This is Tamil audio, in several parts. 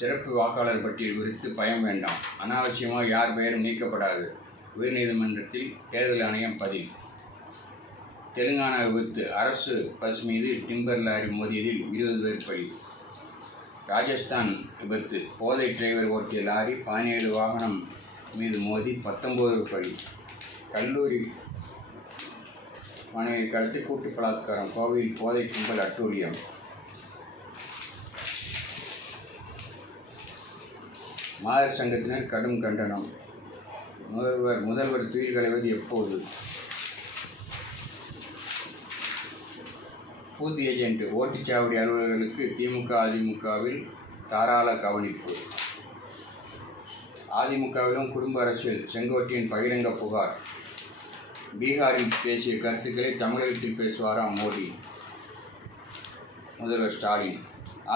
சிறப்பு வாக்காளர் பட்டியல் குறித்து பயம் வேண்டாம். அனாவசியமாக யார் பெயரும் நீக்கப்படாது. உயர்நீதிமன்றத்தில் தேர்தல் ஆணையம் பதில். தெலுங்கானா விபத்து. அரசு பஸ் மீது டிம்பர் லாரி மோதியதில் 20 பேர் பலி. ராஜஸ்தான் விபத்து. போதை டிரைவர் ஓட்டிய லாரி 17 வாகனம் மீது மோதி 19 பலி. கல்லூரி மாணவியை கடத்தி கூட்டு பலாத்காரம். கோவையில் போதை கும்பல் அட்டூழியம். மாதர் சங்கத்தினர் கடும் கண்டனம். முதல்வர் துயில் களைவது எப்போது? Booth agent. ஓட்டுச்சாவடி அலுவலர்களுக்கு திமுக அதிமுகவில் தாராள கவனிப்பு. அதிமுகவிலும் குடும்ப அரசியல். செங்கோட்டையின் பகிரங்க புகார். பீகாரில் பேசிய கருத்துக்களை தமிழகத்தில் பேசுவாராம் மோடி. முதல்வர் ஸ்டாலின்.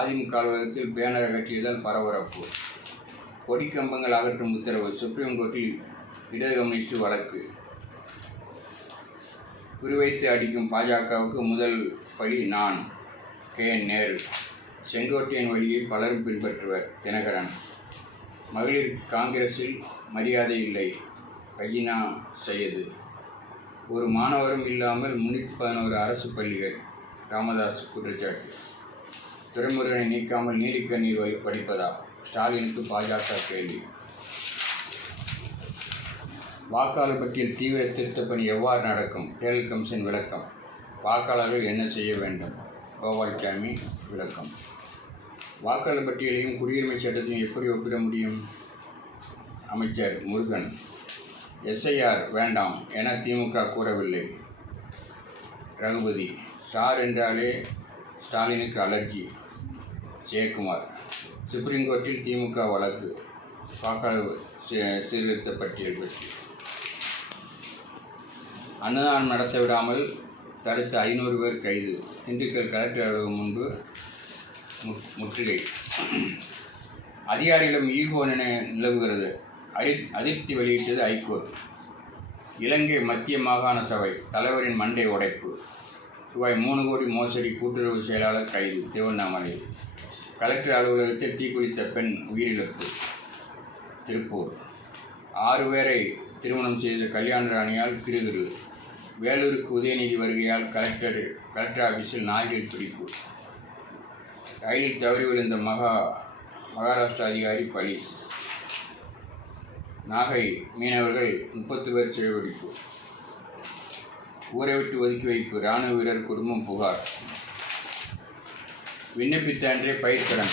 அதிமுக அலுவலகத்தில் பேனர் அகற்றியதால் பரபரப்பு. கொடிக்கம்பங்கள் அகற்றும் உத்தரவு. சுப்ரீம் கோர்ட்டில் இடது கம்யூனிஸ்ட் வழக்கு. குறிவைத்து அடிக்கும் பாஜகவுக்கு முதல் பலி நான். KN நேரு. செங்கோட்டையின் வழியை பலரும் பின்பற்றுவர். தினகரன். மகளிர் காங்கிரஸில் மரியாதை இல்லை. ரஜினா சையது. ஒரு மாணவரும் இல்லாமல் 311 அரசு பள்ளிகள். ராமதாஸ் குற்றச்சாட்டு. துரைமுருகனை நீக்காமல் நீலிக்கண்ணீர் வடிப்பதா? ஸ்டாலினுக்கு பாஜக கேள்வி. வாக்காளர் பட்டியல் தீவிர திருத்தப் பணி எவ்வாறு நடக்கும்? தேர்தல் கமிஷன் விளக்கம். வாக்காளர்கள் என்ன செய்ய வேண்டும்? கோபால்சாமி விளக்கம். வாக்காளர் பட்டியலையும் குடியுரிமை சட்டத்தையும் எப்படி ஒப்பிட முடியும்? அமைச்சர் முருகன். SIR வேண்டாம் என திமுக கூறவில்லை. ரகுபதி. சார் என்றாலே ஸ்டாலினுக்கு அலர்ஜி. ஜெயக்குமார். சுப்ரீம் கோர்ட்டில் திமுக வழக்கு. வாக்காளர் சீர்திருத்த பட்டியல் பற்றி. அன்னதானம் நடத்த விடாமல் தடுத்த 500 பேர் கைது. திண்டுக்கல் கலெக்டர் அலுவலகம் முன்பு முற்றுகை. அதிகாரிகளும் ஈகோ நிலவுகிறது. அதிருப்தி வெளியிட்டது ஐகோர்ட். இலங்கை மத்திய மாகாண சபை தலைவரின் மண்டை உடைப்பு. ரூபாய் 3 கோடி மோசடி. கூட்டுறவு செயலாளர் கைது. திருவண்ணாமலை. கலெக்டர் அலுவலகத்தில் தீக்குளித்த பெண் உயிரிழப்பு. திருப்பூர். 6 பேரை திருமணம் செய்த கல்யாண ராணியால் கிறுகிறு. வேலூருக்கு உதயநிதி வருகையால் கலெக்டர் ஆஃபீஸில் நாய்கள் பிடிப்பு. ரயிலில் தவறி விழுந்த மகாராஷ்டிரா அதிகாரி பலி. நாகை மீனவர்கள் 30 பேர் சிறைபிடிப்பு. ஊரை விட்டு ஒதுக்கி வைப்பு. இராணுவ வீரர் குடும்பம் புகார். விண்ணப்பித்த அன்றே பயிர்க்கடன்.